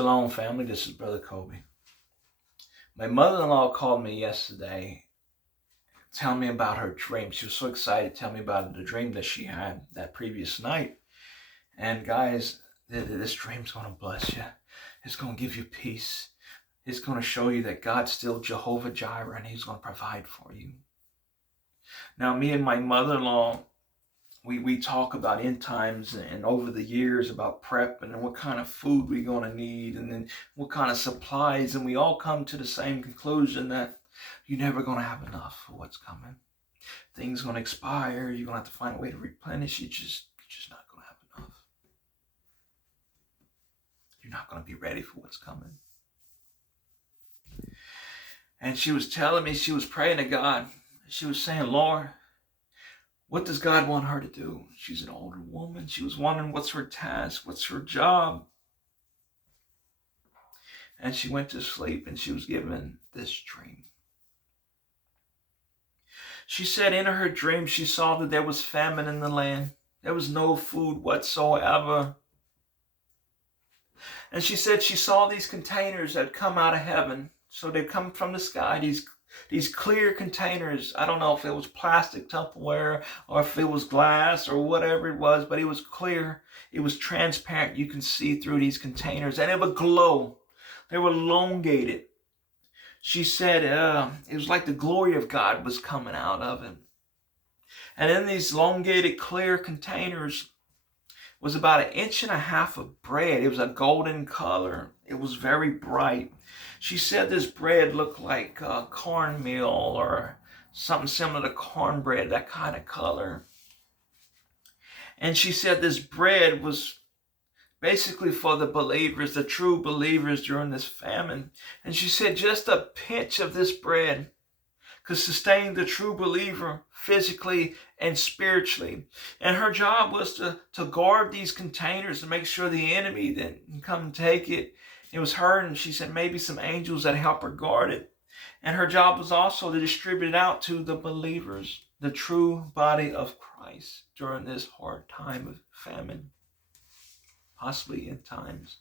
Shalom, family. This is Brother Kobe. My mother-in-law called me yesterday telling me about her dream. She was so excited to tell me about the dream that she had that previous night. And guys, this dream's going to bless you. It's going to give you peace. It's going to show you that God's still Jehovah Jireh and He's going to provide for you. Now, me and my mother-in-law, we talk about end times and over the years about prep and what kind of food we're going to need and then what kind of supplies. And we all come to the same conclusion that you're never going to have enough for what's coming. Things going to expire. You're going to have to find a way to replenish. You're just not going to have enough. You're not going to be ready for what's coming. And she was telling me, she was praying to God. She was saying, Lord, what does God want her to do? She's an older woman. She was wondering what's her task, what's her job. And she went to sleep and she was given this dream. She said in her dream she saw that there was famine in the land. There was no food whatsoever. And she said she saw these containers that come out of heaven. So they come from the sky, these clear containers. I don't know if it was plastic Tupperware or if it was glass or whatever it was, but it was clear. It was transparent. You can see through these containers and it would glow. They were elongated. She said it was like the glory of God was coming out of it. And in these elongated clear containers was about 1.5 inches of bread. It was a golden color. It was very bright. She said this bread looked like cornmeal or something similar to cornbread, that kind of color. And she said this bread was basically for the believers, the true believers during this famine. And she said just a pinch of this bread could sustain the true believer physically and spiritually. And her job was to guard these containers and make sure the enemy didn't come and take it. It was her, and she said maybe some angels that help her guard it. And her job was also to distribute it out to the believers, the true body of Christ during this hard time of famine, possibly end times.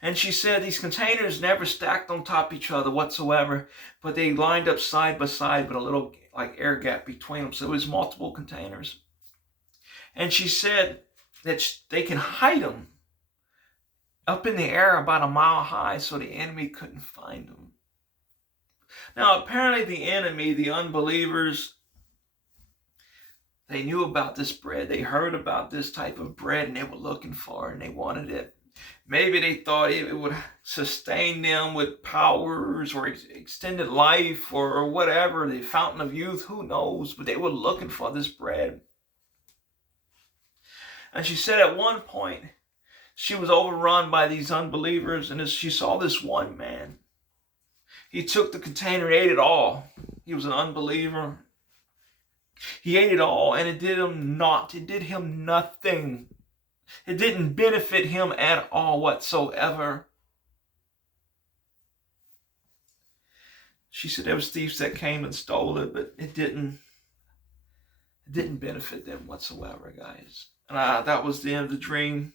And she said these containers never stacked on top of each other whatsoever, but they lined up side by side with a little like air gap between them. So it was multiple containers. And she said that they can hide them up in the air about 1 mile high so the enemy couldn't find them. Now, apparently the enemy, the unbelievers, they knew about this bread. They heard about this type of bread and they were looking for it and they wanted it. Maybe they thought it would sustain them with powers or extended life or whatever, the fountain of youth, who knows, but they were looking for this bread. And she said at one point, she was overrun by these unbelievers, and she saw this one man. He took the container and ate it all. He was an unbeliever. He ate it all, and it did him naught. It did him nothing. It didn't benefit him at all whatsoever. She said there was thieves that came and stole it, but it didn't benefit them whatsoever, guys. And that was the end of the dream.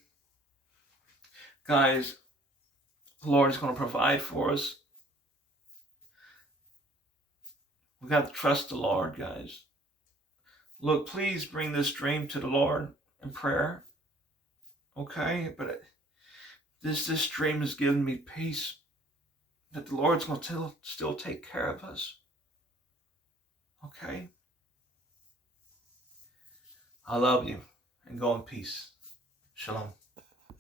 Guys, the Lord is going to provide for us. We got to trust the Lord, guys. Look, please bring this dream to the Lord in prayer. Okay? But this dream has given me peace that the Lord's going to still take care of us. Okay? I love you, and go in peace. Shalom.